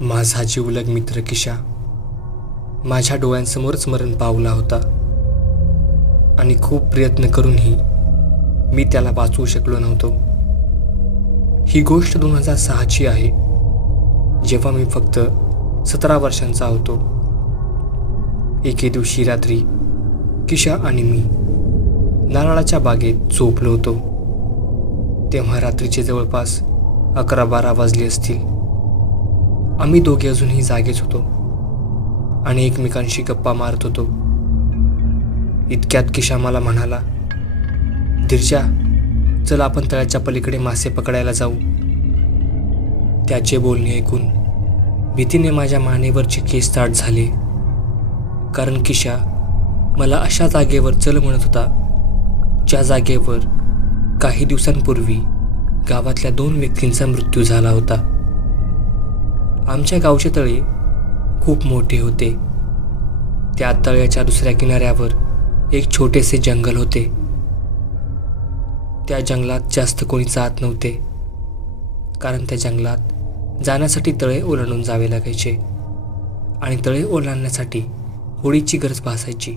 माझा जिवलग मित्र किशा माझ्या डोळ्यांसमोरच मरण पावला होता आणि खूप प्रयत्न करूनही मी त्याला वाचवू शकलो नव्हतो. ही गोष्ट 2006ची आहे, जेव्हा मी फक्त 17 वर्षांचा होतो. एके दिवशी रात्री किशा आणि मी नारळाच्या बागेत झोपलो होतो. तेव्हा रात्रीचे जवळपास 11-12 वाजले असतील. आम्ही दोघे अजूनही जागेच होतो आणि एकमेकांशी गप्पा मारत होतो. इतक्यात किशा मला म्हणाला, "धीरजा, चल आपण तळ्याच्या पलीकडे मासे पकडायला जाऊ." त्याचे बोलणे ऐकून भीतीने माझ्या मानेवरचे केस ताठ झाले, कारण किशा मला अशा जागेवर चल म्हणत होता ज्या जागेवर काही दिवसांपूर्वी गावातल्या 2 व्यक्तींचा मृत्यू झाला होता. आमच्या गावचे तळे खूप मोठे होते. त्या तळ्याच्या दुसऱ्या किनाऱ्यावर एक छोटेसे जंगल होते. त्या जंगलात जास्त कोणी जात नव्हते, कारण त्या जंगलात जाण्यासाठी तळे ओलांडून जावे लागायचे आणि तळे ओलांडण्यासाठी होडीची गरज भासायची.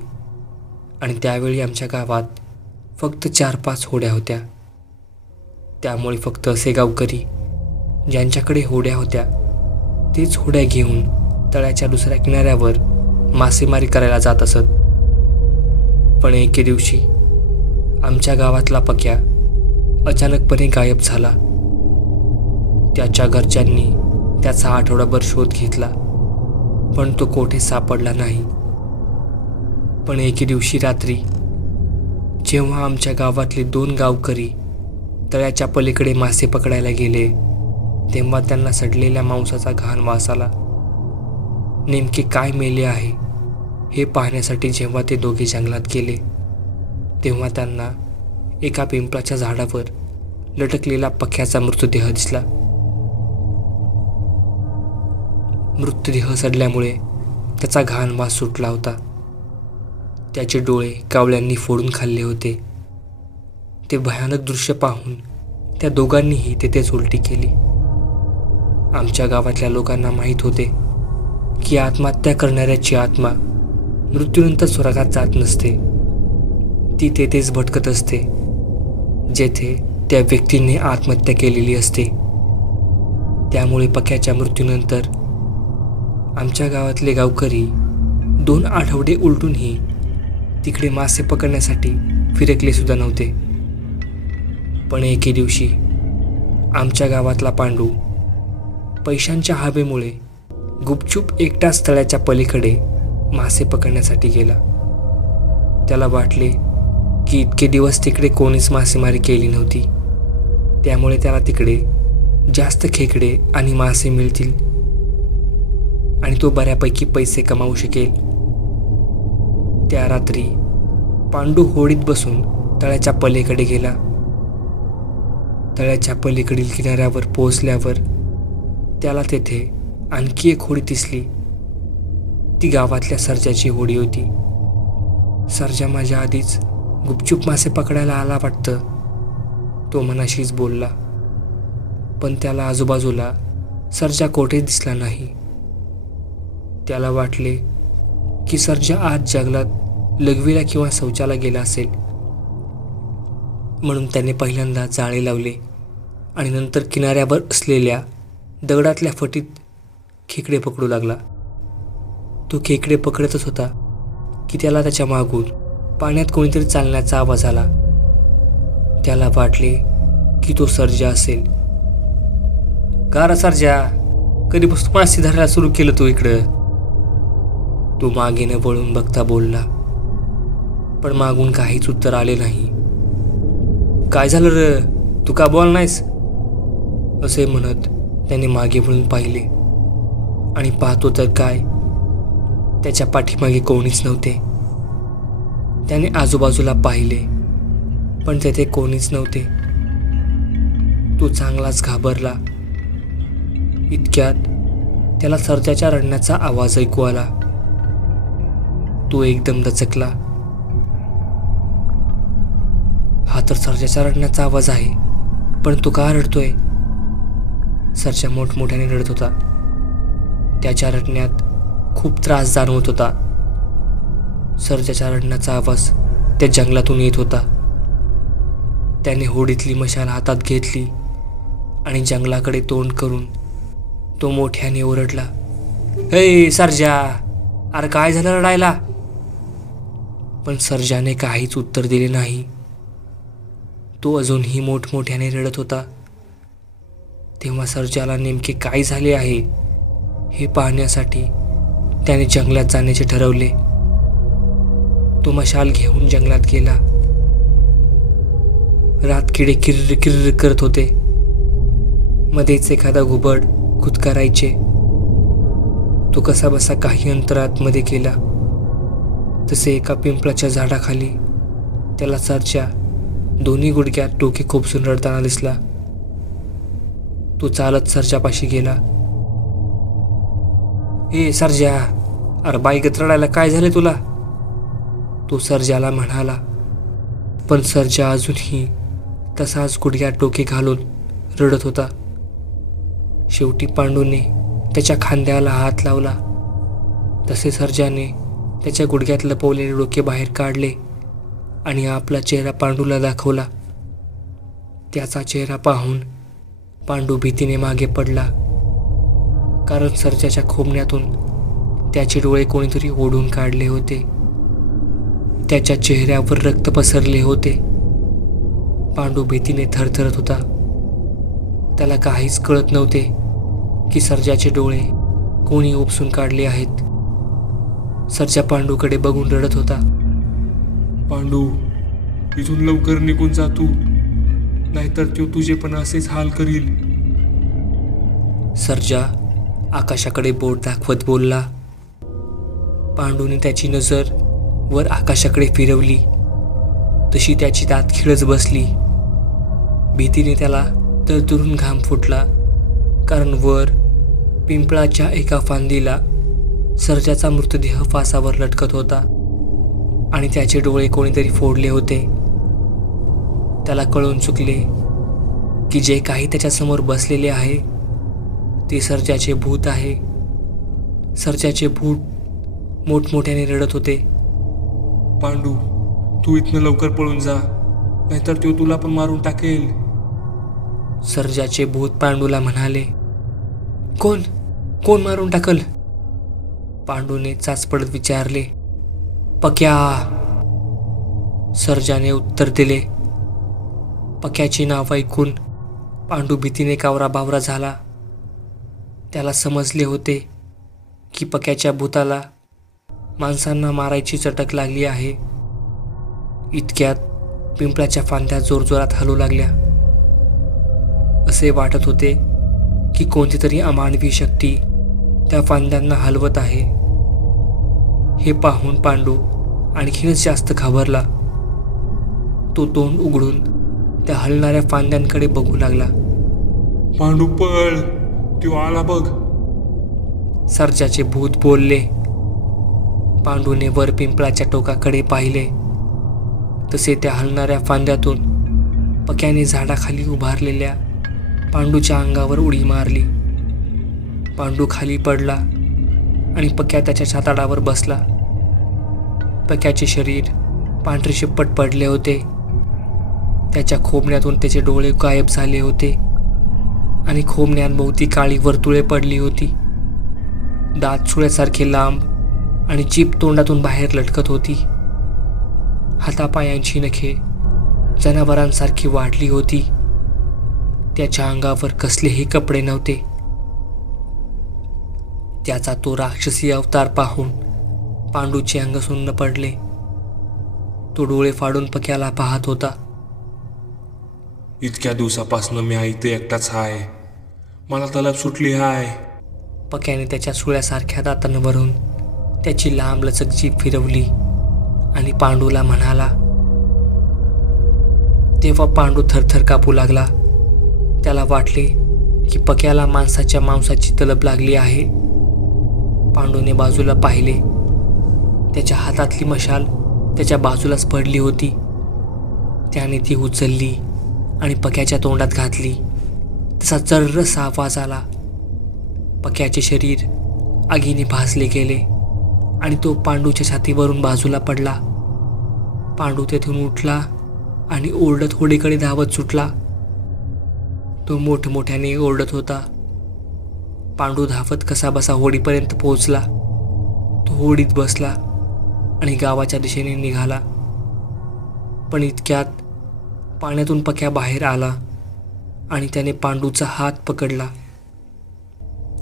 आणि त्यावेळी आमच्या गावात फक्त 4-5 होड्या होत्या. त्यामुळे फक्त असे गावकरी ज्यांच्याकडे होड्या होत्या तेच होड्या घेऊन तळ्याच्या दुसऱ्या किनाऱ्यावर मासेमारी करायला जात असत. पण एके दिवशी आमच्या गावातला पक्या अचानकपणे गायब झाला. त्याच्या घरच्यांनी त्याचा आठवडाभर शोध घेतला, पण तो कोठे सापडला नाही. पण एके दिवशी रात्री जेव्हा आमच्या गावातले 2 गावकरी तळ्याच्या पलीकडे मासे पकडायला गेले, तेव्हा त्यांना सडलेल्या मांसाचा घाण वास आला. नेमके काय मेले आहे हे पाहण्यासाठी जेव्हा ते दोघे जंगलात गेले, तेव्हा त्यांना एका पिंपळाच्या झाडावर लटकलेला पक्याचा मृतदेह दिसला. मृतदेह सडल्यामुळे त्याचा घाण वास सुटला होता. त्याचे डोळे कावळ्यांनी फोडून खाल्ले होते. ते भयानक दृश्य पाहून त्या दोघांनीही तेथेच उलटी केली. आमच्या गावातल्या लोकांना माहीत होते की आत्महत्या करणाऱ्याची आत्मा मृत्यूनंतर स्वर्गात जात नसते. ती तेथेच भटकत असते जेथे त्या व्यक्तीने आत्महत्या केलेली असते. त्यामुळे पक्याच्या मृत्यूनंतर आमच्या गावातले गावकरी 2 आठवडे उलटूनही तिकडे मासे पकडण्यासाठी फिरकले सुद्धा नव्हते. पण एके दिवशी आमच्या गावातला पांडू पैशांच्या हवेमुळे गुपचूप एकटाच तळ्याच्या पलीकडे मासे पकडण्यासाठी गेला. त्याला वाटले की इतके दिवस तिकडे कोणीच मासेमारी केली नव्हती, त्यामुळे त्याला तिकडे जास्त खेकडे आणि मासे मिळतील आणि तो बऱ्यापैकी पैसे कमावू शकेल. त्या रात्री पांडू होडीत बसून तळ्याच्या पलीकडे गेला. तळ्याच्या पलीकडील किनाऱ्यावर पोहोचल्यावर त्याला तेथे आणखी एक होडी दिसली. ती गावातल्या सर्जाची होडी होती. सर्जा माझ्या आधीच गुपचूप मासे पकडायला आला वाटतं, तो मनाशीच बोलला. पण त्याला आजूबाजूला सर्जा कोठेच दिसला नाही. त्याला वाटले की सर्जा आज जंगलात लघवीला किंवा शौचाला गेला असेल, म्हणून त्याने पहिल्यांदा जाळे लावले आणि नंतर किनाऱ्यावर असलेल्या दगडातल्या फटीत खेकडे पकडू लागला. तो खेकडे पकडतच होता की त्याला त्याच्या मागून पाण्यात कोणीतरी चालण्याचा आवाज आला. त्याला वाटले की तो सर्जा असेल. "का रे सर्जा, कधीपासून मासे धरायला सुरू केलं तू इकडं?" तो मागे न वळून बघता बोलला, पण मागून काहीच उत्तर आले नाही. "काय झालं रे, तू का बोल नाहीस?" असे म्हणत त्याने मागे वळून पाहिले आणि पाहतो तर काय, त्याच्या पाठीमागे कोणीच नव्हते. त्याने आजूबाजूला पाहिले, पण तेथे कोणीच नव्हते. तो चांगलाच घाबरला. इतक्यात त्याला सर्जाच्या रडण्याचा आवाज ऐकू आला. तो एकदम दचकला. हा तर सर्जाच्या रडण्याचा आवाज आहे, पण तो का रडतोय? सर्जा मोठमोठ्याने रडत होता. त्याच्या रडण्यात खूप त्रास जाणवत होता. सर्जाच्या रडण्याचा आवाज त्या जंगलातून येत होता. त्याने होडीतली मशाल हातात घेतली आणि जंगलाकडे तोंड करून तो मोठ्याने ओरडला, "हे सर्जा, अरे काय झालं रडायला?" पण सर्जाने काहीच उत्तर दिले नाही. तो अजूनही मोठमोठ्याने रडत होता. तेव्हा सर्जाला नेमके काय झाले आहे हे पाहण्यासाठी त्याने जंगलात जाण्याचे ठरवले. तो मशाल घेऊन जंगलात गेला. रातकिडे किर्र किर्र करत होते. मध्येच एखादा घुबड खुदकारायचे. तो कसाबसा काही अंतरात मध्ये गेला. तसे एका पिंपळाच्या झाडाखाली त्याला सर्जा दोन्ही गुडघ्यात डोके खोपसून रडताना दिसला. तो चालत सर्जापाशी गेला. "ए सर्जा, अरे बाईगत रडायला काय झाले तुला?" तो सर्जाला म्हणाला. पण सर्जा अजूनही तसाच गुडघ्यात डोके घालून रडत होता. शेवटी पांडूने त्याच्या खांद्याला हात लावला. तसे सर्जाने त्याच्या गुडघ्यात लपवलेले डोके बाहेर काढले आणि आपला चेहरा पांडूला दाखवला. त्याचा चेहरा पाहून पांडू भीतीने मागे पडला, कारण सर्जाच्या खोबण्यातून त्याचे डोळे कोणीतरी ओढून काढले होते. त्याच्या चेहऱ्यावर रक्त पसरले होते. पांडू भीतीने थरथरत होता. त्याला काहीच कळत नव्हते की सर्जाचे डोळे कोणी उपसून काढले आहेत. सर्जा पांडूकडे बघून रडत होता. पांडू, इथून लवकर निघून जा तू, नाहीतर तो तुझे पण असेच हाल करील. सर्जा आकाशाकडे बोट दाखवत बोलला. पांडूने त्याची नजर वर आकाशाकडे फिरवली. तशी त्याची दात खिळच बसली. भीतीने त्याला तरतरून घाम फुटला, कारण वर पिंपळाच्या एका फांदीला सर्जाचा मृतदेह फासावर लटकत होता आणि त्याचे डोळे कोणीतरी फोडले होते. त्याला कळून चुकले की जे काही त्याच्यासमोर बसलेले आहे ते सर्जाचे भूत आहे. सर्जाचे भूत मोठमोठ्याने रडत होते. पांडू, तू इथनं लवकर पळून जा, नाहीतर तो तुला पण मारून टाकेल. सर्जाचे भूत पांडूला म्हणाले. कोण कोण मारून टाकल? पांडूने चाचपडत विचारले. पक्या, सर्जाने उत्तर दिले. पक्याचे नाव ऐकून पांडू भीतीने कावराबावरा झाला. त्याला समजले होते की पक्याच्या भूताला माणसांना मारायची चटक लागली आहे. इतक्यात पिंपळाच्या फांद्या जोरजोरात हलू लागल्या. असे वाटत होते की कोणती तरी अमानवी शक्ती त्या फांद्यांना हलवत आहे. हे पाहून पांडू आणखीनच जास्त घाबरला. तो तोंड उघडून त्या हलणाऱ्या फांद्यांकडे बघू लागला. पांडू पळ, तो आला बघ. सर्जाचे भूत बोलले. पांडूने वर पिंपळाच्या टोकाकडे पाहिले. तसे त्या हलणाऱ्या फांद्यातून पक्याने झाडाखाली उभारलेल्या पांडूच्या अंगावर उडी मारली. पांडू खाली पडला आणि पक्या त्याच्या छाताडावर बसला. पक्याचे शरीर पांढरे शिपट पडले होते. त्याच्या खोबण्यातून त्याचे डोळे गायब झाले होते आणि खोबण्यांभोवती काळी वर्तुळे पडली होती. दात सुळ्यासारखे लांब आणि जीभ तोंडातून बाहेर लटकत होती. हातापायांची नखे जनावरांसारखी वाढली होती. त्याच्या अंगावर कसलेही कपडे नव्हते. त्याचा तो राक्षसी अवतार पाहून पांडूचे अंग सुन्न पडले. तो डोळे फाडून पक्याला पाहत होता. इतक्या दिवसापासून मी इथे एकटाच आहे, मला तलब सुटली आहे. पक्याने त्याच्या सुळ्यासारख्या दातांवरून त्याची लांब लचक जीभ फिरवली आणि पांडूला म्हणाला. तेव्हा पांडू थरथर कापू लागला. त्याला वाटले की पक्याला माणसाच्या मांसाची तलब लागली आहे. पांडूने बाजूला पाहिले. त्याच्या हातातली मशाल त्याच्या बाजूलाच पडली होती. त्याने ती उचलली आणि पक्याच्या तोंडात घातली. तसा जर्रसा आवाज आला. पक्याचे शरीर आगीने भाजले गेले आणि तो पांडूच्या छातीवरून बाजूला पडला. पांडू तेथून उठला आणि ओरडत होडीकडे धावत सुटला. तो मोठमोठ्याने ओरडत होता. पांडू धावत कसाबसा होडीपर्यंत पोहोचला. तो होडीत बसला आणि गावाच्या दिशेने निघाला. पण इतक्यात पाण्यातून पक्या बाहेर आला आणि त्याने पांडूचा हात पकडला.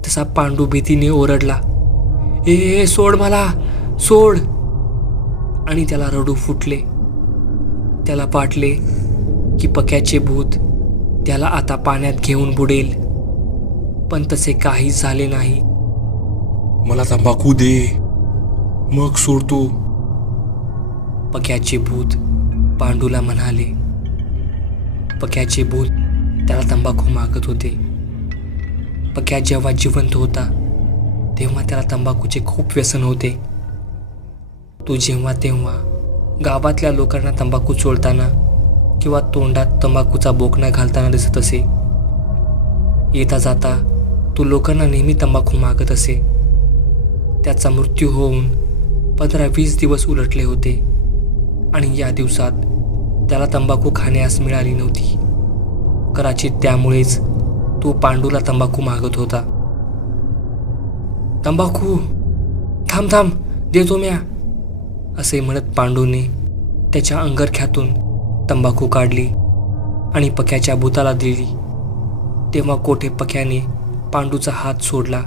तसा पांडू भीतीने ओरडला, ए सोड मला, सोड. आणि त्याला रडू फुटले. त्याला वाटले की पक्याचे भूत त्याला आता पाण्यात घेऊन बुडेल, पण तसे काहीच झाले नाही. मला तंबाखू दे, मग सोडतो. पक्याचे भूत पांडूला म्हणाले. पक्याचे भूत त्याला तंबाखू मागत होते. पक्या जेव्हा जिवंत होता तेव्हा त्याला तंबाखूचे खूप व्यसन होते. तो जेव्हा तेव्हा गावातल्या लोकांना तंबाखू चोळताना किंवा तोंडात तंबाखूचा बोकणा घालताना दिसत असे. येता जाता तो लोकांना नेहमी तंबाखू मागत असे. त्याचा मृत्यू होऊन 15-20 दिवस उलटले होते आणि या दिवसात त्याला तंबाखू खाण्यास मिळाली नव्हती. कदाचित त्यामुळेच तो पांडूला तंबाखू मागत होता. तंबाखू, थांब थांब, देतो म्या, असे म्हणत पांडूने त्याच्या अंगरख्यातून तंबाखू काढली आणि पक्याच्या भूताला दिली. तेव्हा कोठे पक्याने पांडूचा हात सोडला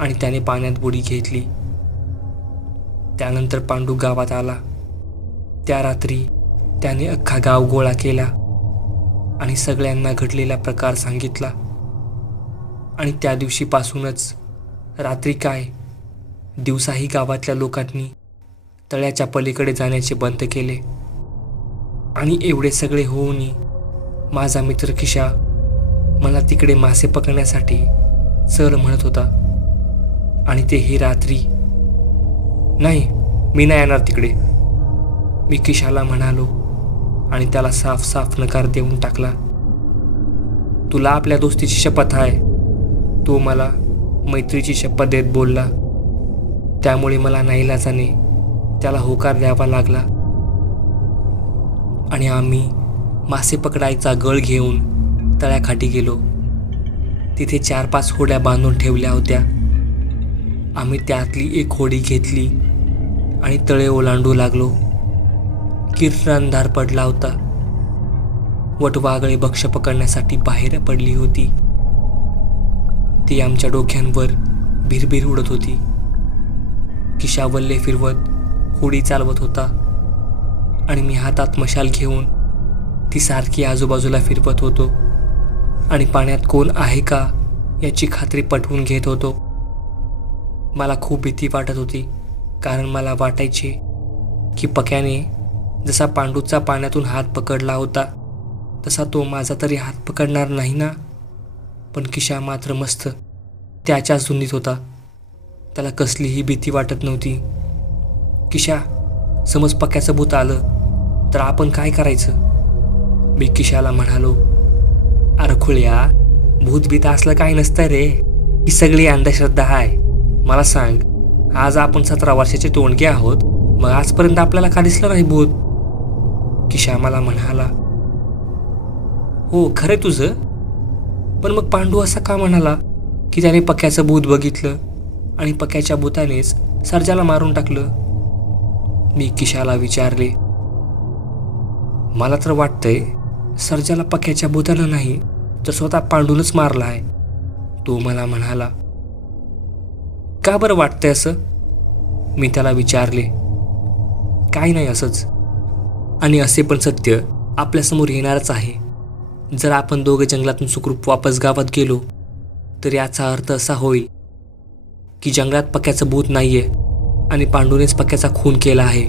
आणि त्याने पाण्यात बुडी घेतली. त्यानंतर पांडू गावात आला. त्या रात्री त्याने अख्खा गाव गोळा केला आणि सगळ्यांना घडलेला प्रकार सांगितला. आणि त्या दिवशीपासूनच रात्री काय दिवसाही गावातल्या लोकांनी तळ्याच्या पलीकडे जाण्याचे बंद केले. आणि एवढे सगळे होऊनही माझा मित्र किशा मला तिकडे मासे पकडण्यासाठी चल म्हणत होता. आणि तेही रात्री. नाही, मी नाही येणार तिकडे, मी किशाला म्हणालो आणि त्याला साफ साफ नकार देऊन टाकला. तुला आपल्या दोस्तीची शपथ आहे, तो मला मैत्रीची शपथ देत बोलला. त्यामुळे मला नाईलाजाने त्याला होकार द्यावा लागला आणि आम्ही मासे पकडायचा गळ घेऊन तळ्याकाठी गेलो. तिथे 4-5 होड्या बांधून ठेवल्या होत्या. आम्ही त्यातली एक होडी घेतली आणि तळे ओलांडू लागलो. किरण अंधार पडला होता. वटवागळे भक्ष्य पकडण्यासाठी बाहेर पडली होती. ती आमच्या डोक्यांवर भिरभिर उडत होती. किशा वल्ले फिरवत होडी चालवत होता आणि मी हातात मशाल घेऊन ती सारखी आजूबाजूला फिरवत होतो आणि पाण्यात कोण आहे का याची खात्री पटवून घेत होतो. मला खूप भीती वाटत होती, कारण मला वाटायचे की पक्याने जसा पांडूचा पाण्यातून हात पकडला होता तसा तो माझा तरी हात पकडणार नाही ना. पण किशा मात्र मस्त त्याच्याच धुंदीत होता. त्याला कसलीही भीती वाटत नव्हती. किशा, समज पक्याचं भूत आलं तर आपण काय करायचं, मी किशाला म्हणालो. अरे खुळ्या, भूतभीत असलं काही नसतं रे, ही सगळी अंधश्रद्धा आहे. मला सांग, आज आपण 17 वर्षाचे तोंडगे आहोत, मग आजपर्यंत आपल्याला का दिसलं नाही भूत? किशा मला म्हणाला. हो खरं तुझं, पण मग पांडू असा का म्हणाला की त्याने पक्याचं भूत बघितलं आणि पक्याच्या भूतानेच सर्जाला मारून टाकलं? मी किशाला विचारले. मला तर वाटतंय सर्जाला पक्याच्या भूतानं नाही तर स्वतः पांडूनच मारला आहे, तो मला म्हणाला. का बरं वाटतंय असं, मी त्याला विचारले. काही नाही, असंच. आणि असे पण सत्य आपल्यासमोर येणारच आहे. जर आपण दोघे जंगलातून सुखरूप वापस गावात गेलो तर याचा अर्थ असा होईल की जंगलात पक्याचं भूत नाहीये आणि पांडूनेच पक्याचा खून केला आहे,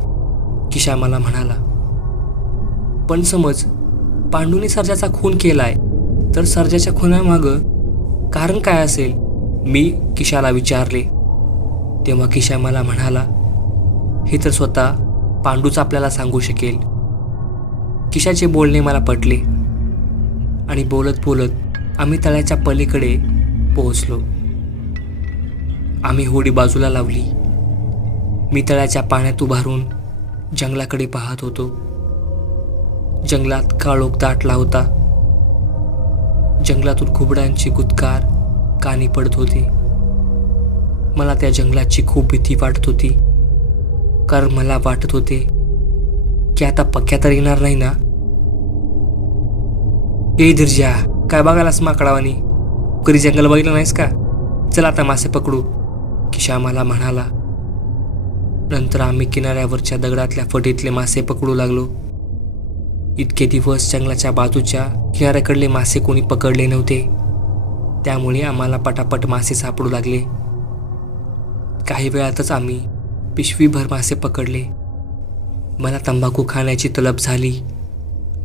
किशा मला म्हणाला. पण समज पांडूने सर्जाचा खून केलाय तर सर्जाच्या खुनामागं कारण काय असेल, मी किशाला विचारले. तेव्हा किशा मला म्हणाला, हे तर स्वतः पांडूच आपल्याला सांगू शकेल. किशाचे बोलणे मला पटले आणि बोलत बोलत आम्ही तळ्याच्या पलीकडे पोहोचलो. आम्ही होडी बाजूला लावली. मी तळ्याच्या पाण्यात उभारून जंगलाकडे पाहत होतो. जंगलात काळोख दाटला होता. जंगलातून घुबडांची गुदकार कानी पडत होती. मला त्या जंगलाची खूप भीती वाटत होती, कारण मला वाटत होते की आता पक्क्या तर येणार नाही ना. ए धीरजा, काय बघायलास माकडावानी? कधी जंगल बघितलं नाहीस का? चल आता मासे पकडू, किशा मला म्हणाला. नंतर आम्ही किनाऱ्यावरच्या दगडातल्या फटीतले मासे पकडू लागलो. इतके दिवस जंगलाच्या बाजूच्या किनाऱ्याकडले मासे कोणी पकडले नव्हते, त्यामुळे आम्हाला पटापट मासे सापडू लागले. काही वेळातच आम्ही पिशवीभर मासे पकडले. मला तंबाखू खाण्याची तलब झाली,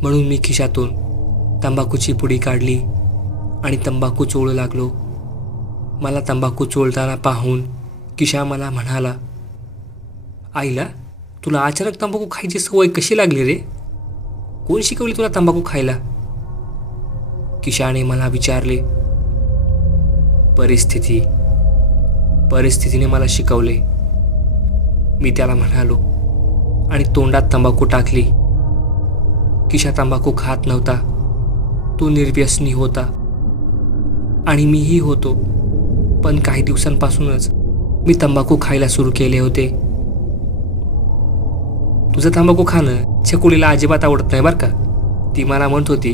म्हणून मी खिशातून तंबाखूची पुडी काढली आणि तंबाखू चोळू लागलो. मला तंबाखू चोळताना पाहून किशा मला म्हणाला, आईला, तुला अचानक तंबाखू खायची सवय कशी लागली रे? कोण शिकवली तुला तंबाखू खायला? किशाने मला विचारले. परिस्थितीने मला शिकवले, मी त्याला म्हणालो आणि तोंडात तंबाखू टाकली. किशा तंबाखू खात नव्हता. तो निर्व्यसनी होता आणि मीही होतो. पण काही दिवसांपासूनच मी तंबाखू खायला सुरू केले होते. तुझं तंबाखू खाणं छकुलीला अजिबात आवडत नाही बरं का. ती मला म्हणत होती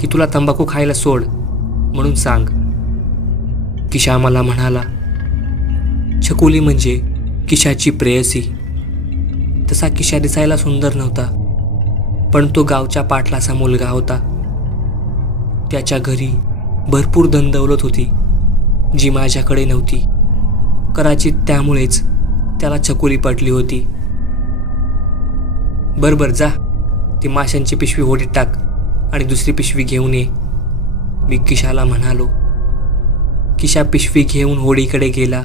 की तुला तंबाखू खायला सोड म्हणून सांग. किशा मला म्हणाला. छकुली म्हणजे किशाची प्रेयसी. तसा किशा दिसायला सुंदर नव्हता, पण तो गावच्या पाटलाचा मुलगा होता. त्याच्या घरी भरपूर धनदौलत होती, जी माझ्याकडे नव्हती. कदाचित त्यामुळेच त्याला छकुली पटली होती. बरोबर, जा, ती माशांची पिशवी होडीत टाक आणि दुसरी पिशवी घेऊन ये, मी किशाला म्हणालो. किशा पिशवी घेऊन होडीकडे गेला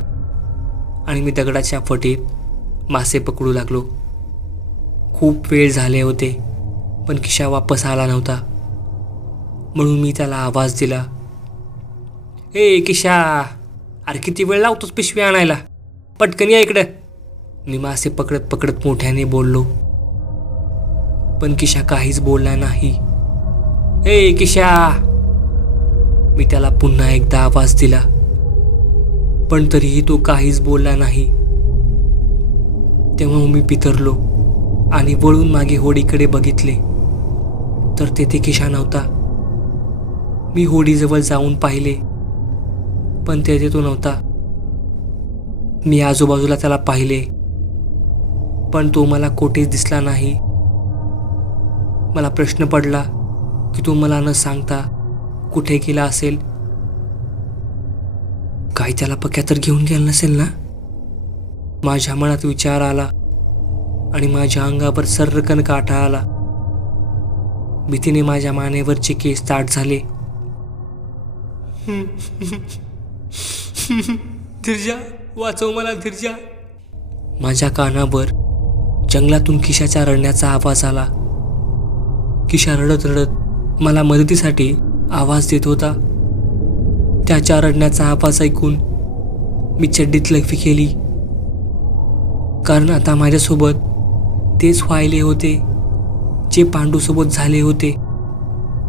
आणि मी दगडाच्या फटीत मासे पकडू लागलो. खूप वेळ झाले होते, पण किशा वापस आला नव्हता, म्हणून मी त्याला आवाज दिला. ए किशा, अरे किती वेळ लावतोस पिशवी आणायला? पटकन या इकडं, मी मासे पकडत पकडत मोठ्याने बोललो. पण किशा काहीच बोलला नाही. ए किशा, मी त्याला पुन्हा एकदा आवाज दिला, पण तरीही तो काहीच बोलला नाही. तेव्हा मी बिथरलो आणि वळून मागे होडीकडे बघितले, तर तेथे किशा नव्हता. मी होडीजवळ जाऊन पाहिले, पण तेथे तो नव्हता. मी आजूबाजूला त्याला पाहिले, पण तो मला कोठेच दिसला नाही. मला प्रश्न पडला की तो मला न सांगता कुठे गेला असेल. काही त्याला पक्या तर घेऊन गेला नसेल ना? माझ्या मनात विचार आला आणि माझ्या अंगावर सर्रकन काटा आला. भीतीने माझ्या मानेवरचे केस ताठ झाले. धीरजा, वाचव मला धीरजा. माझ्या कानावर जंगलातून किशाच्या रडण्याचा आवाज आला. किशा रडत रडत मला मदतीसाठी आवाज देत होता. त्याच्या रडण्याचा आवाज ऐकून मी चड्डीत लघवी केली, कारण आता माझ्यासोबत तेच व्हायले होते जे पांडूसोबत झाले होते.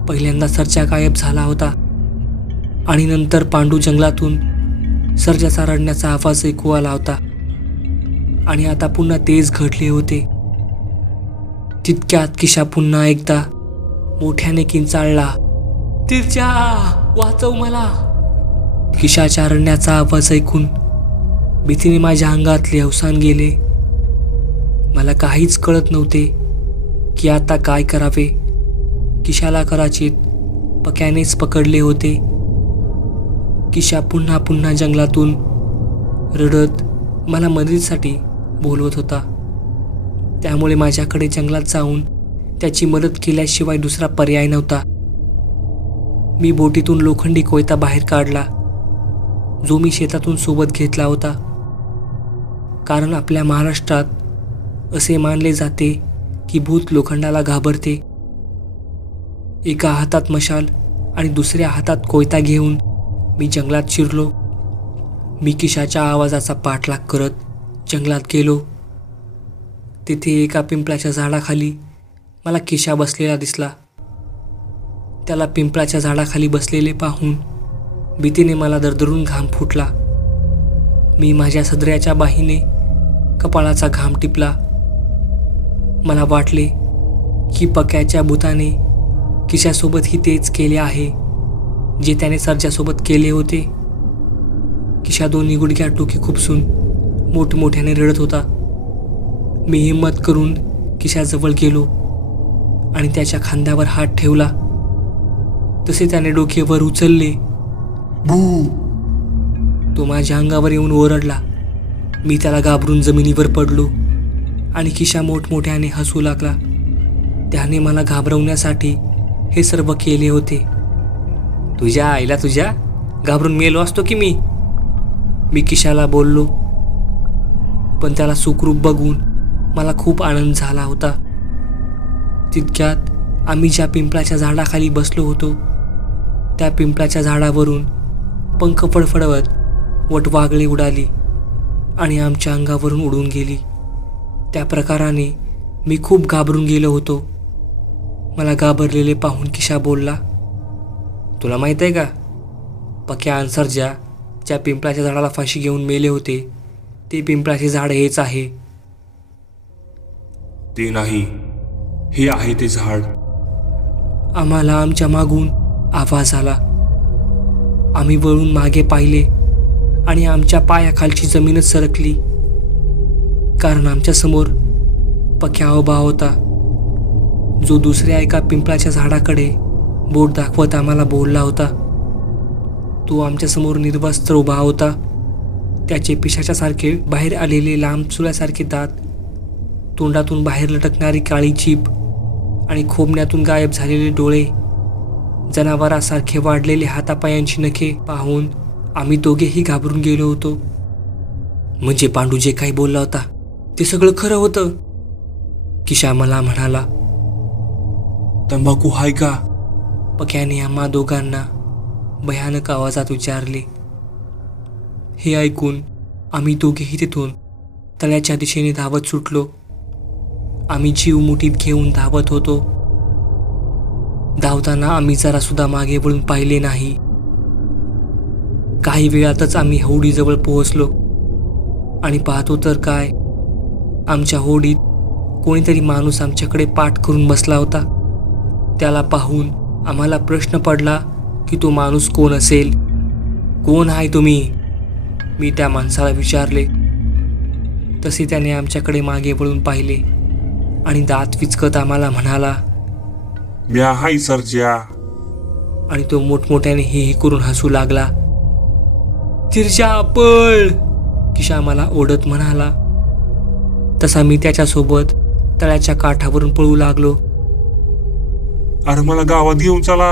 पहिल्यांदा सर्जा गायब झाला होता आणि नंतर पांडू जंगलातून सर्जाचा रडण्याचा आवाज ऐकू आला होता आणि आता पुन्हा तेच घडले होते. तितक्यात किशा पुन्हा एकदा मोठ्याने किंचाळला. धीरजा, वाचव मला. किशाच्या रडण्याचा आवाज ऐकून भीतीने माझ्या अंगातले अवसान गेले. मला काहीच कळत नव्हते की आता काय करावे. किशाला कदाचित पक्यानेच पकडले होते. किशा पुन्हा पुन्हा जंगलातून रडत मला मदतीसाठी बोलवत होता. त्यामुळे माझ्याकडे जंगलात जाऊन त्याची मदत केल्याशिवाय दुसरा पर्याय नव्हता. मी बोटीतून लोखंडी कोयता बाहेर काढला, जो मी शेतातून सोबत घेतला होता. कारण आपल्या महाराष्ट्रात असे मानले जाते की भूत लोखंडाला घाबरते. एका हातात मशाल आणि दुसऱ्या हातात कोयता घेऊन मी जंगलात शिरलो. मी किशाच्या आवाजाचा पाठलाग करत जंगलात गेलो. तिथे एका पिंपळाच्या झाडाखाली मला किशा बसलेला दिसला. त्याला पिंपळाच्या झाडाखाली बसलेले पाहून भीतीने मला दरदरून घाम फुटला. मी माझ्या सदऱ्याच्या बाहीने कपाळाचा घाम टिपला. मला वाटले की पक्याच्या भूताने किशासोबतही तेच केले आहे जे त्याने सर्जासोबत केले होते. किशा दोन्ही गुडघ्यात डोके खुपसून मोठमोठ्याने रडत होता. मी हिम्मत करून किशाजवळ गेलो आणि त्याच्या खांद्यावर हात ठेवला. तसे त्याने डोके वर उचलले. भू. तो माझ्या अंगावर येऊन ओरडला. मी त्याला घाबरून जमिनीवर पडलो आणि किशा मोठमोठ्याने हसू लागला. त्याने मला घाबरवण्यासाठी हे सर्व केले होते. तुझ्या आईला तुझ्या घाबरून मेलो असतो की मी किशाला बोललो. पण त्याला सुखरूप बघून मला खूप आनंद झाला होता. तितक्यात आम्ही ज्या पिंपळाच्या झाडाखाली बसलो होतो त्या पिंपळाच्या झाडावरून पंख फडफडवत वटवाघळे उडाली आणि आमच्या अंगावरून उडून गेली. त्या प्रकाराने मी खूप घाबरून गेलो होतो. मला घाबरलेले पाहून किशा बोलला, तुला माहीत आहे का, पक्या आणि सर्जा ज्या पिंपळाच्या झाडाला फाशी घेऊन मेले होते ते पिंपळाचे झाड हेच आहे. ते नाही, हे आहे ते झाड. आम्हाला आमच्या मागून आवाज आला. आम्ही वळून मागे पाहिले आणि आमच्या पायाखालची जमीनच सरकली. कारण आमच्या समोर पक्या उभा होता, जो दुसऱ्या एका पिंपळाच्या झाडाकडे बोट दाखवत आम्हाला बोलला होता. तो आमच्यासमोर निर्वस्त्र उभा होता. त्याचे पिशाच्यासारखे बाहेर आलेले लांब चुल्यासारखे दात, तोंडातून बाहेर लटकणारी काळी जीभ आणि खोबण्यातून गायब झालेले डोळे, जनावरासारखे वाढलेले हातापायांची नखे पाहून आम्ही दोघेही घाबरून गेलो होतो. म्हणजे पांडू जे काही बोलला होता ते सगळं खरं होतं. किशा मला म्हणाला. तंबाखू हाय का? पक्याने आम्हा दोघांना भयानक आवाजात विचारले. हे ऐकून आम्ही दोघेही तिथून तळ्याच्या दिशेने धावत सुटलो. आम्ही जीव मुठीत घेऊन धावत होतो. धावताना आम्ही जरासुद्धा मागे वळून पाहिले नाही. काही वेळातच आम्ही होडीजवळ पोहोचलो आणि पाहतो तर काय, आमच्या होडीत कोणीतरी माणूस आमच्याकडे पाठ करून बसला होता. त्याला पाहून आम्हाला प्रश्न पडला की तो माणूस कोण असेल. कोण आहे तुम्ही, मी त्या माणसाला विचारले. तसे त्याने आमच्याकडे मागे वळून पाहिले आणि दात विचकत आम्हाला म्हणाला, म्या हाय सर्जा. आणि तो मोठमोठ्याने ही करून हसू लागला. तिरजा पळ, किशा मला ओढत म्हणाला. तसा मी त्याच्यासोबत तळ्याच्या काठावरून पळू लागलो. अरे मला गावात घेऊन चला,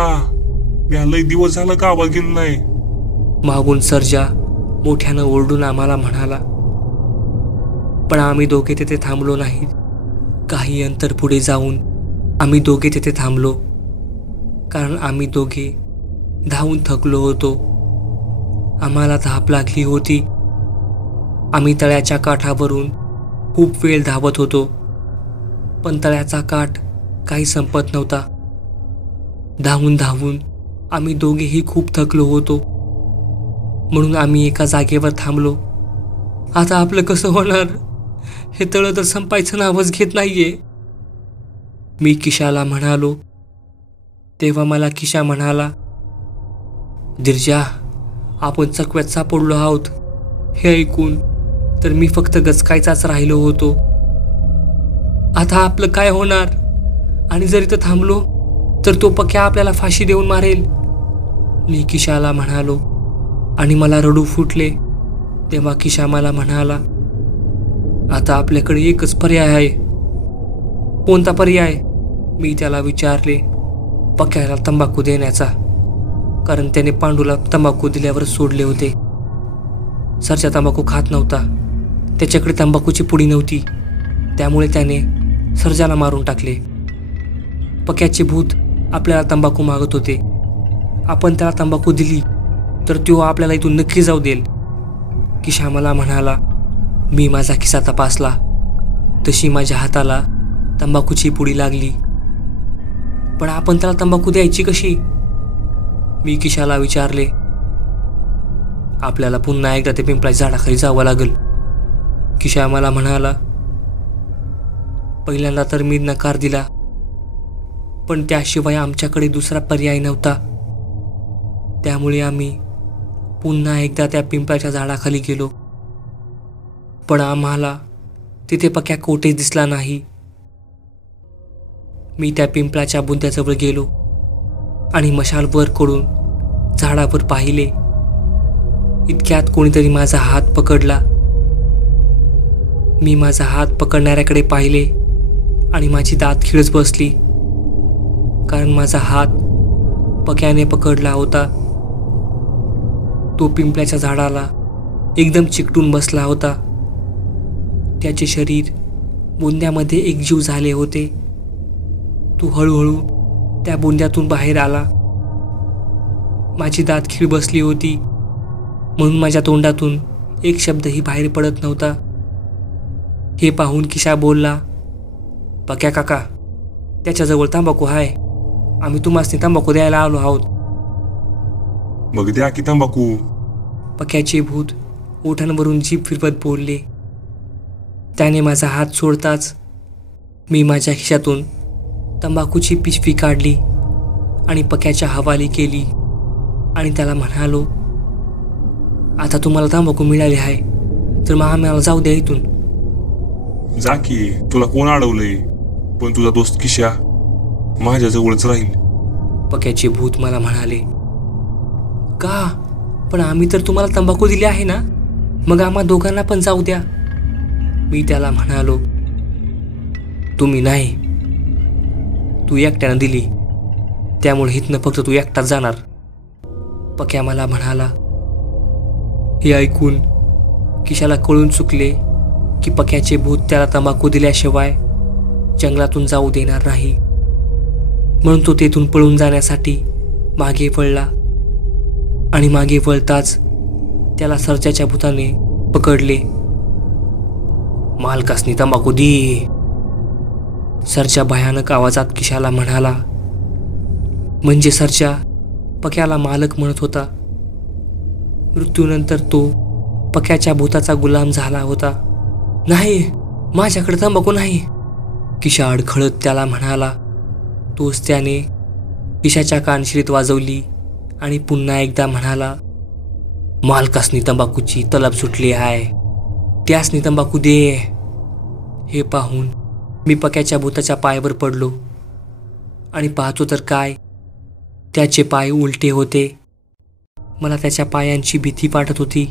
म्या लय दिवस झालं गावात गेलो नाही. मागून सर्जा मोठ्यानं ओरडून आम्हाला म्हणाला. पण आम्ही दोघे तिथे थांबलो नाहीत. काही अंतर पुढे जाऊन आम्ही दोघे तिथे थांबलो, कारण आम्ही दोघे धावून थकलो होतो. आम्हाला धाप लागली होती. आम्ही तळ्याच्या काठावरून खूप वेळ धावत होतो, पण तळ्याचा काठ काही संपत नव्हता. धावून धावून आम्ही दोघेही खूप थकलो होतो, म्हणून आम्ही एका जागेवर थांबलो. आता आपलं कसं होणार, हे तळं तर संपायचं नावच घेत नाहीये, मी किशाला म्हणालो. तेव्हा मला किशा म्हणाला, दिरजा, आपण चकव्यात सापडलो आहोत. हे ऐकून तर मी फक्त गचकायचाच राहिलो होतो. आता आपलं काय होणार, आणि जर इथं थांबलो तर तो पक्या आपल्याला फाशी देऊन मारेल, मी किशाला म्हणालो. आणि मला रडू फुटले. तेव्हा किशा मला म्हणाला, आता आपल्याकडे एकच पर्याय आहे. कोणता पर्याय, मी त्याला विचारले. पक्याला तंबाखू देण्याचा, कारण त्याने पांडूला तंबाखू दिल्यावर सोडले होते. सर्जा तंबाखू खात नव्हता, त्याच्याकडे तंबाखूची पुडी नव्हती, त्यामुळे त्याने सर्जाला मारून टाकले. पक्याचे भूत आपल्याला तंबाखू मागत होते. आपण त्याला तंबाखू दिली तर तो आपल्याला इथून नक्की जाऊ देईल. किशा मला म्हणाला. मी माझा खिसा तपासला तशी माझ्या हाताला तंबाखूची पुडी लागली. पण आपण त्याला तंबाखू द्यायची कशी? मी किशाला विचारले. आपल्याला पुन्हा एकदा ते पिंपळाच्या झाडाखाली जावं लागेल, किशा मला म्हणाला. पहिल्यांदा तर मी नकार दिला, पण त्याशिवाय आमच्याकडे दुसरा पर्याय नव्हता. त्यामुळे आम्ही पुन्हा एकदा त्या पिंपळाच्या झाडाखाली गेलो. पण आम्हाला तिथे पक्या कोठेच दिसला नाही. मी त्या पिंपळाच्या बुंद्याजवळ गेलो आणि मशाल वर करून झाडावर पाहिले. इतक्यात कोणीतरी माझा हात पकडला. मी माझा हात पकडणाऱ्याकडे पाहिले आणि माझी दात खिळच बसली, कारण माझा हात पक्याने पकडला होता. तो पिंपळाच्या झाडाला एकदम चिकटून बसला होता. त्याचे शरीर बुंद्यामध्ये एकजीव झाले होते. तो हळूहळू त्या बुंद्यातून बाहेर आला. माझी दात खीळ बसली होती, म्हणून माझ्या तोंडातून एक शब्दही बाहेर पडत नव्हता. हे पाहून किशा बोलला. पक्या काका, त्याच्याजवळ तंबाखू आहे. आम्ही तुम्हाला तंबाखू द्यायला आलो आहोत. मग द्या की तंबाखू. पक्याचे भूत ओठांवरून जीभ फिरवत बोलले. त्याने माझा हात सोडताच मी माझ्या खिशातून तंबाखूची पिशवी काढली आणि पक्याच्या हवाली केली आणि त्याला म्हणालो, आता तुम्हाला तंबाखू मिळाली आहे तर मग आम्हाला जाऊ द्या इथून. जा की, तुला कोण अडवलंय? पण तुझा दोस्त किशा माझ्याजवळच राहील. पक्याचे भूत मला म्हणाले. का? पण आम्ही तर तुम्हाला तंबाखू दिली आहे ना, मग आम्हा दोघांना पण जाऊ द्या. मी त्याला म्हणालो. तुम्ही नाही, तू एकट्यानं दिली, त्यामुळे इथनं फक्त तू एकटाच जाणार. पक्या मला म्हणाला. हे ऐकून किशाला कळून चुकले की पक्याचे भूत त्याला तंबाखू दिल्याशिवाय जंगलातून जाऊ देणार नाही, म्हणून तो तेथून पळून जाण्यासाठी मागे वळला. आणि मागे वळताच त्याला सर्जाच्या भूताने पकडले. मालकासनी तंबाखू दे, सर्जा भयानक आवाजात किशाला म्हणाला. म्हणजे सर्जा पक्याला मालक म्हणत होता. मृत्यूनंतर तो पक्याच्या भूताचा गुलाम झाला होता. नाही, माझ्याकडे तंबाखू नाही, किशा अडखळत त्याला म्हणाला. तोच त्याने किशाच्या कानशिरीत वाजवली आणि पुन्हा एकदा म्हणाला, मालकासनी तंबाखूची तलब सुटली आहे, त्यासनी तंबाखू दे. हे पाहून मी पक्याच्या भूताच्या पायावर पडलो आणि पाहतो तर काय, त्याचे पाय उलटे होते. मला त्याच्या पायांची भीती वाटत होती,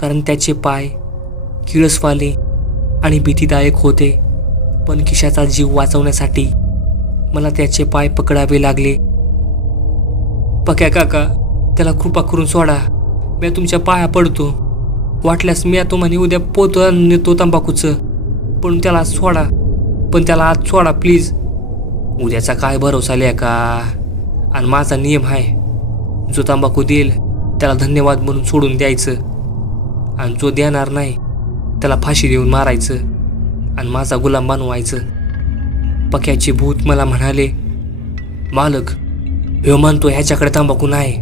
कारण त्याचे पाय किळसवाले आणि भीतीदायक होते. पण किशाचा जीव वाचवण्यासाठी मला त्याचे पाय पकडावे लागले. पक्या काका, त्याला कृपा करून सोडा, मी तुमच्या पाया पडतो. वाटल्यास मी तुम्हाला उद्या पोतं नेतो तंबाखूचं, पण त्याला सोडा, पण त्याला आज सोडा प्लीज. उद्याचा काय भरोसा का? आणि माझा नियम आहे, जो तंबाखू देईल त्याला धन्यवाद म्हणून सोडून द्यायचं, आणि जो देणार नाही त्याला फाशी देऊन मारायचं आणि माझा गुलाम बनवायचं. पक्याचे भूत मला म्हणाले. मालक, ह्यो म्हणतो ह्याच्याकडे तंबाखू नाही,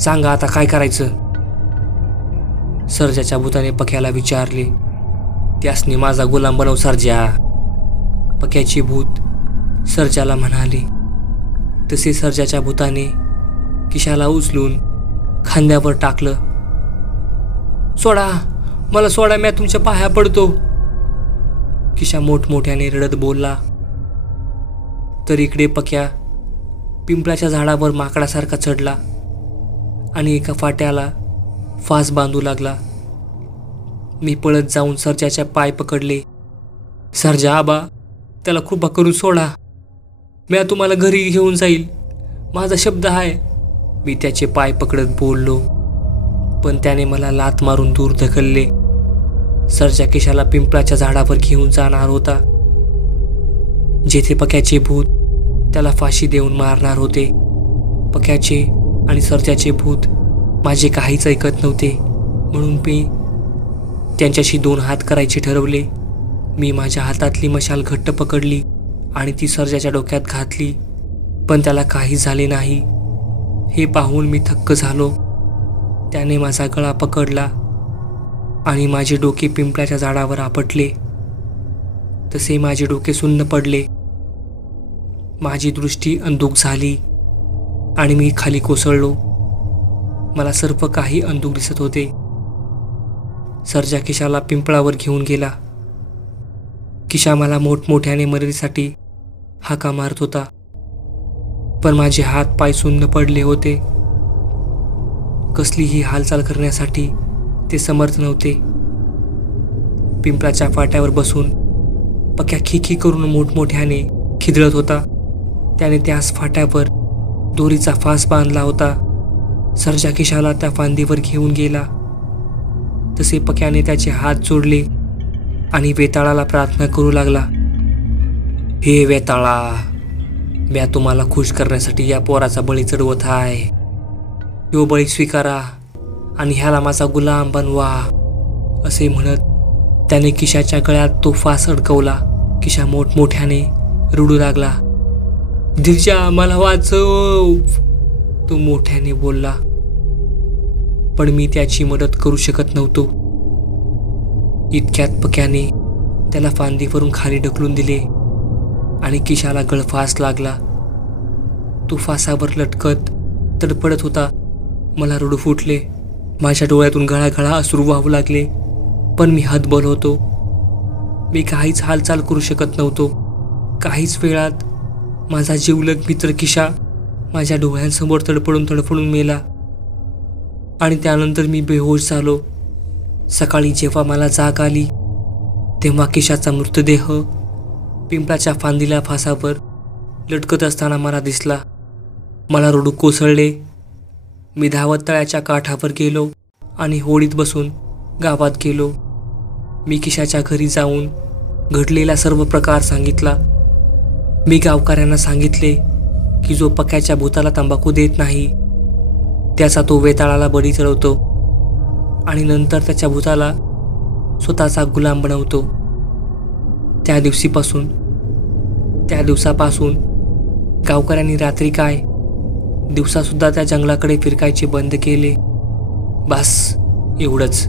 सांगा आता काय करायचं? सर्जाच्या भूताने पक्याला विचारले. त्यासनी माझा गुलाम बनव सर्जा. पक्याचे भूत सर्जाला म्हणाले. तसे सर्जाच्या भूताने किशाला उचलून खांद्यावर टाकलं. सोडा, मला सोडा, मी तुमच्या पाया पडतो. किशा मोठमोठ्याने रडत बोलला. तर इकडे पक्या पिंपळाच्या झाडावर माकडासारखा चढला आणि एका फाट्याला फास बांधू लागला. मी पळत जाऊन सर्जाच्या पाय पकडले. सर्जा आबा, त्याला कृपा करून सोडा, मी तुम्हाला घरी घेऊन जाईल, माझा शब्द आहे. मी त्याचे पाय पकडत बोललो, पण त्याने मला लाथ मारून दूर ढकलले. सर्जा किशाला पिंपळाच्या झाडावर घेऊन जाणार होता, जेथे पक्याचे भूत त्याला फाशी देऊन मारणार होते. पक्याचे आणि सर्जाचे भूत माझे काहीच ऐकत नव्हते. म्हणून मी त्यांच्याशी 2 हात करायचे ठरवले. मी माझ्या हातातली मशाल घट्ट पकडली आणि ती सर्जाच्या डोक्यात घातली, पण त्याला काही झाले नाही. हे पाहून मी थक्क झालो. त्याने माझा गळा पकडला आणि माझे डोके पिंपळाच्या झाडावर आपटले. तसे माझे डोके सुन्न पडले. माझी दृष्टी अंधुक झाली आणि मी खाली कोसळलो. मला सर्व काही अंधुक दिसत होते. सर्जा किशाला पिंपळावर घेऊन गेला. किशा मला मोठमोठ्याने मदतीसाठी हाका मारत होता, पण माझे हात पाय सुन्न पडले होते. कसलीही हालचाल करण्यासाठी ते समर्थ नव्हते. पिंपळाच्या फाट्यावर बसून पक्या खी करून मोठमोठ्याने खिदळत होता. त्याने त्याच फाट्यावर दोरीचा फास बांधला होता. सर्जा किशाला त्या फांदीवर घेऊन गेला. तसे पक्याने त्याचे हात जोडले आणि वेताळाला प्रार्थना करू लागला. हे वेताळा, म्या तुम्हाला खुश करण्यासाठी या पोराचा बळी चढवत आहे. तो बळी स्वीकारा आणि ह्याला माझा गुलाम बनवा. असे म्हणत त्याने किशाच्या गळ्यात तो फास अडकवला. किशा मोठमोठ्याने रडू लागला. दिलजा, मला वाचव, तो मोठ्याने बोलला. पण मी त्याची मदत करू शकत नव्हतो. इतक्यात पक्याने त्याला फांदीवरून खाली ढकलून दिले आणि किशाला गळफास लागला. तो फासावर लटकत तडफडत होता. मला रडू फुटले. माझ्या डोळ्यातून गळागळा अश्रू वाहू लागले. पण मी हतबल होतो. मी काहीच हालचाल करू शकत नव्हतो. काहीच वेळात माझा जिवलग मित्र किशा माझ्या डोळ्यांसमोर तडफडून मेला आणि त्यानंतर मी बेहोश झालो. सकाळी जेव्हा मला जाग आली तेव्हा किशाचा मृतदेह पिंपळाच्या फांदीला फासावर लटकत असताना मला दिसला. मला रडू कोसळले. मी धावत तळ्याच्या काठावर गेलो आणि होडीत बसून गावात गेलो. मी किशाच्या घरी जाऊन घडलेला सर्व प्रकार सांगितला. मी गावकऱ्यांना सांगितले की जो पक्याच्या भूताला तंबाखू देत नाही त्याचा तो वेताळाला बळी चढवतो आणि नंतर त्याच्या भूताला स्वतःचा गुलाम बनवतो. त्या दिवसापासून गावकऱ्यांनी रात्री काय दिवसासुद्धा त्या जंगलाकडे फिरकायचे बंद केले. बस एवढंच.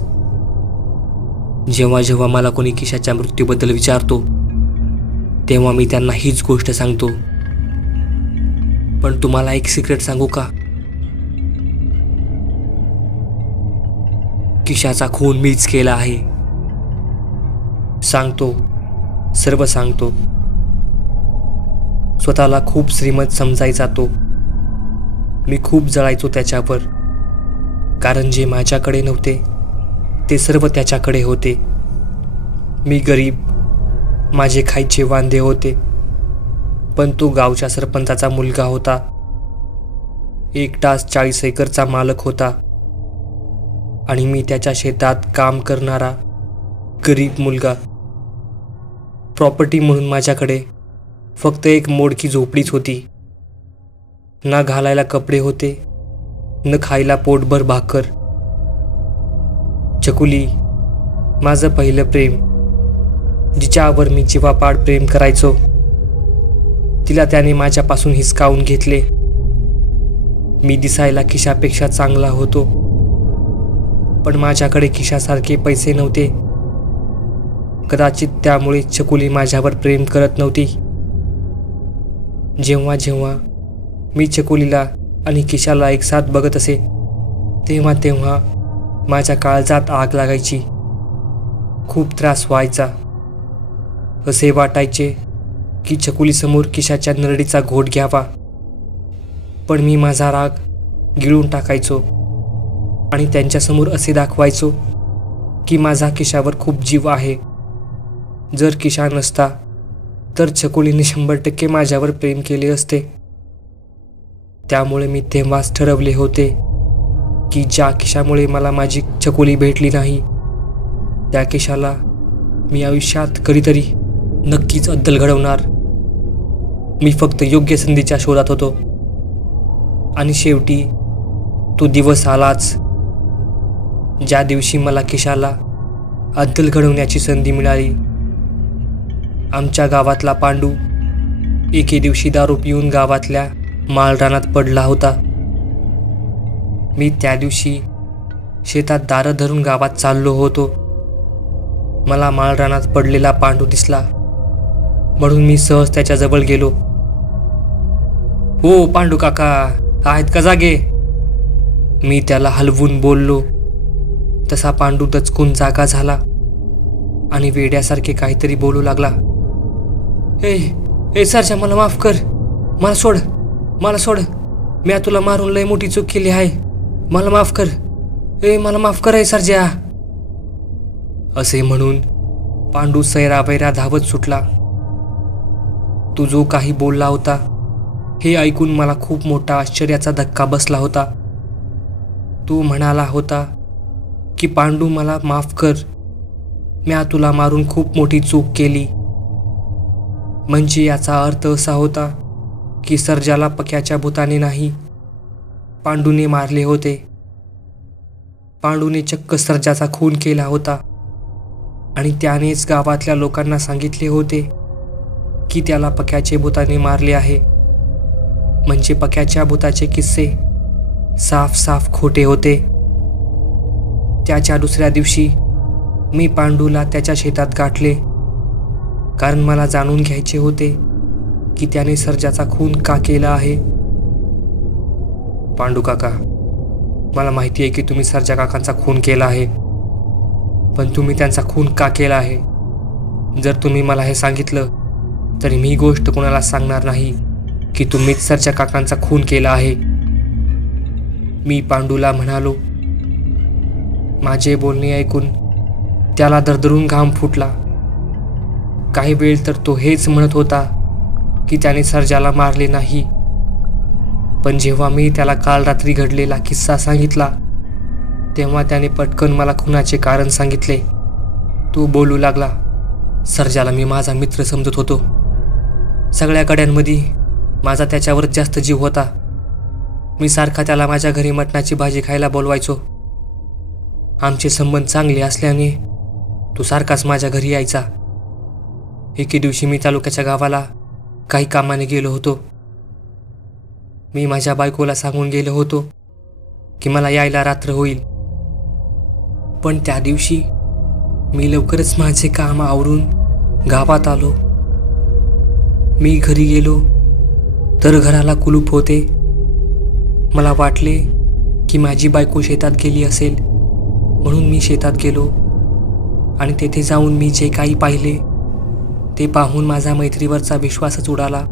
जेव्हा जेव्हा मला कोणी किशाच्या मृत्यूबद्दल विचारतो तेव्हा मी त्यांना हीच गोष्ट सांगतो. पण तुम्हाला एक सिक्रेट सांगू का? किशाचा खून मीच केला आहे. सांगतो, सर्व सांगतो. स्वतःला खूप श्रीमंत समजायचा तो. मी खूप जळायचो त्याच्यावर, कारण जे माझ्याकडे नव्हते ते सर्व त्याच्याकडे होते. मी गरीब, माझे खायचे वांदे होते, पण तो गावच्या सरपंचाचा मुलगा होता. एकटाच 40 एकरचा मालक होता आणि मी त्याच्या शेतात काम करणारा गरीब मुलगा. प्रॉपर्टी म्हणून माझ्याकडे फक्त एक मोडकी झोपडीच होती. ना घालायला कपडे होते, न खायला पोटभर भाकर. चकुली, माझं पहिलं प्रेम, जिच्यावर मी जीवापाड प्रेम करायचो, तिला त्याने माझ्यापासून हिसकावून घेतले. मी दिसायला खिशापेक्षा चांगला होतो, पण माझ्याकडे खिशासारखे पैसे नव्हते. कदाचित त्यामुळे चकुली माझ्यावर प्रेम करत नव्हती. जेव्हा जेव्हा मी चकुलीला आणि किशाला एकसाथ बघत असे तेव्हा तेव्हा माझ्या काळजात आग लागायची. खूप त्रास व्हायचा. असे वाटायचे की चकुलीसमोर किशाच्या नरडीचा घोट घ्यावा, पण मी माझा राग गिळून टाकायचो आणि त्यांच्यासमोर असे दाखवायचो की माझा किशावर खूप जीव आहे. जर किशा नसता तर चकुलीने 100% माझ्यावर प्रेम केले असते. त्यामुळे मी तेव्हाच ठरवले होते की ज्या किशामुळे मला माझी चकुली भेटली नाही त्या किशाला मी आयुष्यात कधीतरी नक्कीच अद्दल घडवणार. मी फक्त योग्य संधीच्या शोधात होतो आणि शेवटी तो दिवस आलाच. ज्या दिवशी मला केशाला अद्दल घडवण्याची संधी मिळाली. आमच्या गावातला पांडू एके दिवशी दारू पिऊन गावातल्या माळरानात पडला होता. मी त्या दिवशी शेतात दारं धरून गावात चाललो होतो. मला माळरानात पडलेला पांडू दिसला, म्हणून मी सहज त्याच्याजवळ गेलो. "हो पांडू काका, आहेत का जागे?" मी त्याला हलवून बोललो. तसा पांडू दचकून जागा झाला आणि वेड्यासारखे काहीतरी बोलू लागला. ए सरजा, मला माफ कर, मला सोड, मी तुला मारून लय मोठी चूक केली आहे, मला माफ कर, मला माफ कर सरजा. असे म्हणून पांडू सैरावैरा धावत सुटला. तू जो काही बोलला होता हे ऐकून मला खूप मोठा आश्चर्याचा धक्का बसला होता. तू म्हणाला होता की पांडू मला माफ कर, मी तुला मारून खूप मोठी चूक केली. म्हणजे याचा अर्थ असा होता की सर्जाला पक्याच्या भूताने नाही, पांडूने मारले होते. पांडूने चक्क सर्जाचा खून केला होता आणि त्यानेच गावातल्या लोकांना सांगितले होते की त्याला पक्याचे भूताने मारले आहे. म्हणजे पक्याच्या भूताचे किस्से साफ खोटे होते. त्याच्या दुसऱ्या दिवशी मी पांडूला त्याच्या शेतात गाठले, कारण मला जाणून घ्यायचे होते की त्याने सर्जाचा खून का केला आहे. पांडू काका, मला माहिती आहे की तुम्ही सर्जा काकांचा खून केला आहे, पण तुम्ही त्यांचा खून का केला आहे? जर तुम्ही मला हे सांगितलं तरी मी गोष्ट कोणाला सांगणार नाही की तुम्हीच सर्जा काकांचा खून केला आहे. मी पांडूला म्हणालो. माझे बोलणे ऐकून त्याला दरदरून घाम फुटला. काही वेळ तर तो हेच म्हणत होता की त्याने सर्जाला मारले नाही. पण जेव्हा मी त्याला काल रात्री घडलेला किस्सा सांगितला तेव्हा त्याने पटकन मला खुनाचे कारण सांगितले. तो बोलू लागला. सर्जाला मी माझा मित्र समजत होतो. सगळ्या गड्यांमध्ये माझा त्याच्यावर जास्त जीव होता. मी सारखा त्याला माझ्या घरी मटणाची भाजी खायला बोलवायचो. आमचे संबंध चांगले असल्याने तो सारखाच माझ्या घरी यायचा. एके दिवशी मी तालुक्याच्या गावाला काही कामाने गेलो होतो. मी माझ्या बायकोला सांगून गेलो होतो की मला यायला रात्र होईल. पण त्या दिवशी मी लवकरच माझे काम आवरून गावात आलो. मी घरी गेलो तर घराला कुलूप होते. मला वाटले की माझी बायको शेतात गेली असेल, म्हणून मी शेतात गेलो आणि तेथे जाऊन मी जे काही पाहिले ते पाहून माझा मैत्रीवरचा विश्वासच उडाला.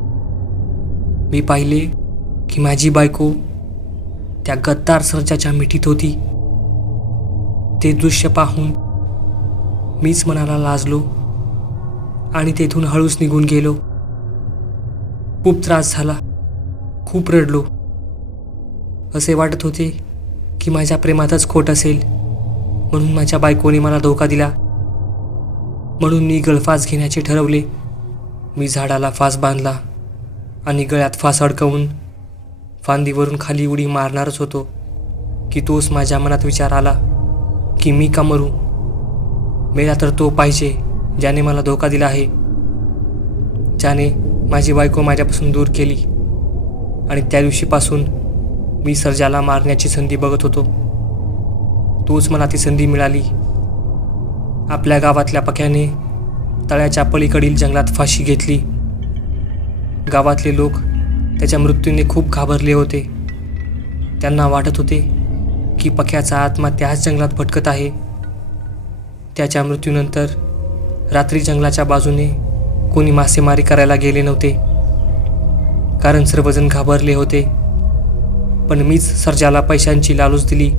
मी पाहिले की माझी बायको त्या गद्दार सर्जाच्या मिठीत होती. ते दृश्य पाहून मीच मनाला लाजलो आणि तेथून हळूच निघून गेलो. खूप त्रास झाला, खूप रडलो. असे वाटत होते की माझ्या प्रेमातच खोट असेल, म्हणून माझ्या बायकोने मला धोका दिला. म्हणून मी गळफास घेण्याचे ठरवले. मी झाडाला फास बांधला आणि गळ्यात फास अडकवून फांदीवरून खाली उडी मारणारच होतो की तोच माझ्या मनात विचार आला की मी का मरू? मेला तर तो पाहिजे ज्याने मला धोका दिला आहे, ज्याने माझी बायको माझ्यापासून दूर केली. आणि त्या दिवशीपासून मी सर्जाला मारण्याची संधी बघत होतो. तोच मला ती संधी मिळाली. आपल्या गावातल्या पक्याने तळ्याच्या पलीकडील जंगलात फाशी घेतली. गावातले लोक त्याच्या मृत्यूने खूप घाबरले होते. त्यांना वाटत होते की पक्याचा आत्मा त्याच जंगलात भटकत आहे. त्याच्या मृत्यूनंतर रात्री जंगलाच्या बाजूने कोणी मासेमारी करायला गेले नव्हते, कारण सर्वजण घाबरले होते. पण मीच सर्जाला पैशांची लालूच दिली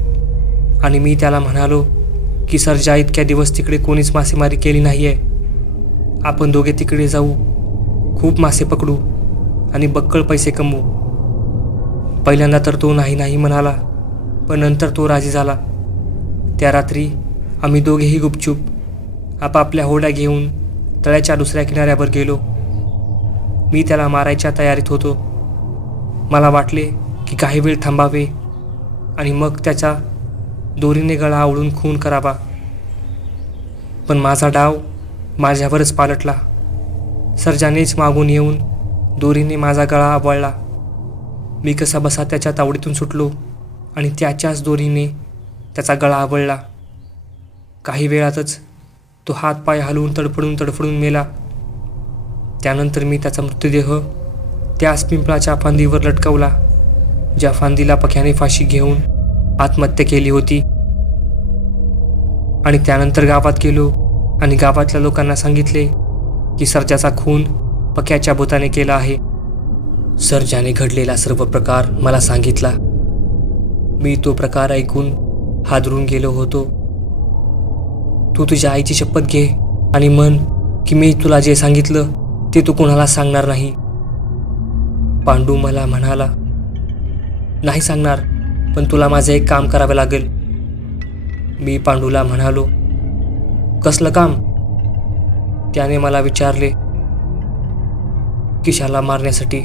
आणि मी त्याला म्हणालो की सर्जा, इतक्या दिवस तिकडे कोणीच मासेमारी केली नाही आहे. आपण दोघे तिकडे जाऊ, खूप मासे पकडू आणि बक्कळ पैसे कमवू. पहिल्यांदा तर तो नाही म्हणाला, पण नंतर तो राजी झाला. त्या रात्री आम्ही दोघेही गुपचूप आपापल्या होड्या घेऊन तळ्याच्या दुसऱ्या किनाऱ्यावर गेलो. मी त्याला मारायच्या तयारीत होतो. मला वाटले की काही वेळ थांबावे आणि मग त्याचा दोरीने गळा आवळून खून करावा, पण माझा डाव माझ्यावरच पालटला. सर्जानेच मागून येऊन दोरीने माझा गळा आवळला. मी कसा बसा त्याच्या तावडीतून सुटलो आणि त्याच्याच दोरीने त्याचा गळा आवळला. काही वेळातच तो हात पाय हलवून तडफडून मेला. त्यानंतर मी त्याचा मृतदेह त्याच पिंपळाच्या फांदीवर लटकवला, ज्या फांदीला पक्याने फाशी घेऊन आत्महत्या केली होती. आणि त्यानंतर गावात गेलो आणि गावातल्या लोकांना सांगितले की सर्जाचा खून पक्याच्या भूताने केला आहे. सर्जाने घडलेला सर्व प्रकार मला सांगितला. मी तो प्रकार ऐकून हादरून गेलो होतो. तू तुझ्या आईची शपथ घे आणि म्हण की मी तुला जे सांगितलं ते तू कोणाला सांगणार नाही. पांडू मला म्हणाला, नाही सांगणार, पण तुला माझं एक काम करावं लागेल. मी पांडूला म्हणालो, कसलं काम? त्याने मला विचारले. किशाला मारण्यासाठी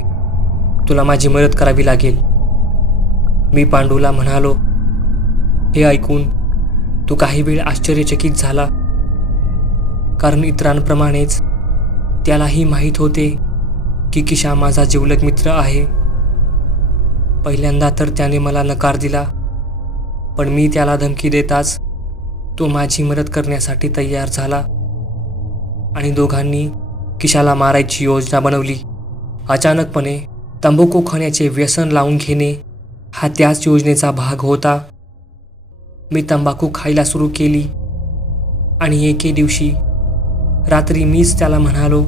तुला माझी मदत करावी लागेल. मी पांडूला म्हणालो. हे ऐकून तो काही वेळ आश्चर्यचकित झाला, कारण इतरांप्रमाणेच त्यालाही माहीत होते की किशा माझा जिवलग मित्र आहे. पहिल्यांदा तर त्याने मला नकार दिला, पण मी त्याला धमकी देताच तो माझी मदत करण्यासाठी तयार झाला आणि दोघांनी किशाला मारायची योजना बनवली. अचानकपणे तंबाखू खाण्याचे व्यसन लावून घेणे हा त्याच योजनेचा भाग होता. मी तंबाखू खायला सुरू केली आणि एके दिवशी रात्री मीच त्याला म्हणालो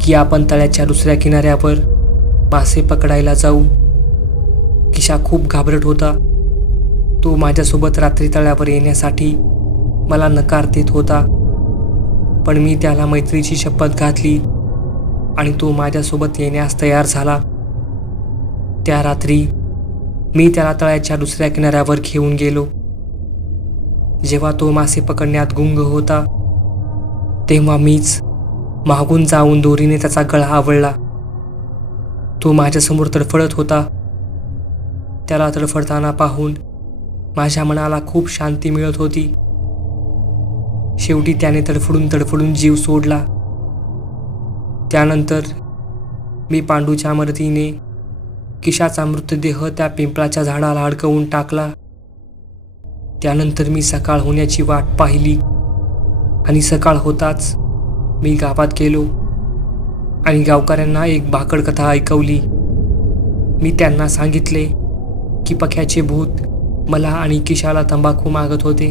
की आपण तळ्याच्या दुसऱ्या किनाऱ्यावर मासे पकडायला जाऊ. किशा खूप घाबरट होता. तो माझ्यासोबत रात्री तळ्यावर येण्यासाठी मला नकार देत होता, पण मी त्याला मैत्रीची शपथ घातली आणि तो माझ्यासोबत येण्यास तयार झाला. त्या रात्री मी त्याला तळ्याच्या दुसऱ्या किनाऱ्यावर घेऊन गेलो. जेव्हा तो मासे पकडण्यात गुंग होता तेव्हा मीच मागून जाऊन दोरीने त्याचा गळा आवळला. तो माझ्यासमोर तडफडत होता. त्याला तडफडताना पाहून माझ्या मनाला खूप शांती मिळत होती. शेवटी त्याने तडफडून जीव सोडला. त्यानंतर मी पांडूच्या मदतीने किशाचा मृतदेह त्या पिंपळाच्या झाडाला अडकवून टाकला. त्यानंतर मी सकाळ होण्याची वाट पाहिली आणि सकाळ होताच मी गावात गेलो आणि गावकऱ्यांना एक भाकड कथा ऐकवली. मी त्यांना सांगितले की पक्याचे भूत मला आणि किशाला तंबाखू मागत होते.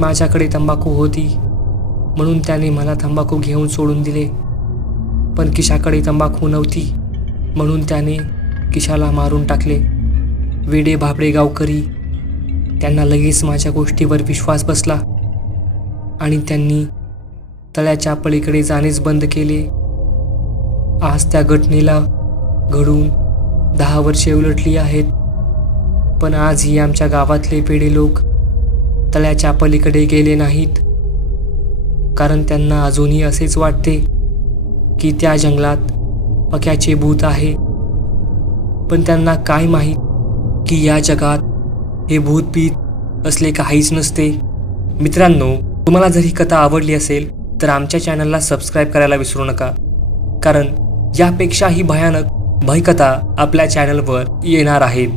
माझ्याकडे तंबाखू होती म्हणून त्याने मला तंबाखू घेऊन सोडून दिले, पण किशाकडे तंबाखू नव्हती म्हणून त्याने किशाला मारून टाकले. वेडे भाबडे गावकरी, त्यांना लगेच माझ्या गोष्टीवर विश्वास बसला आणि त्यांनी तळ्याच्या पलीकडे जाणेच बंद केले. आज त्या घटनेला घडून 10 वर्षे उलटली आहेत, पण आजही आमच्या गावातले वेडे लोक तळ्याच्या पलीकडे गेले नाहीत, कारण त्यांना अजूनही असेच वाटते की त्या जंगलात पक्याचे भूत आहे. पण त्यांना काय माहीत की या जगात हे भूतभीत असले काहीच नसते. मित्रांनो, तुम्हाला जर ही कथा आवडली असेल तर आमच्या चॅनलला सबस्क्राईब करायला विसरू नका, कारण यापेक्षाही भयानक भयकथा आपल्या चॅनलवर येणार आहेत.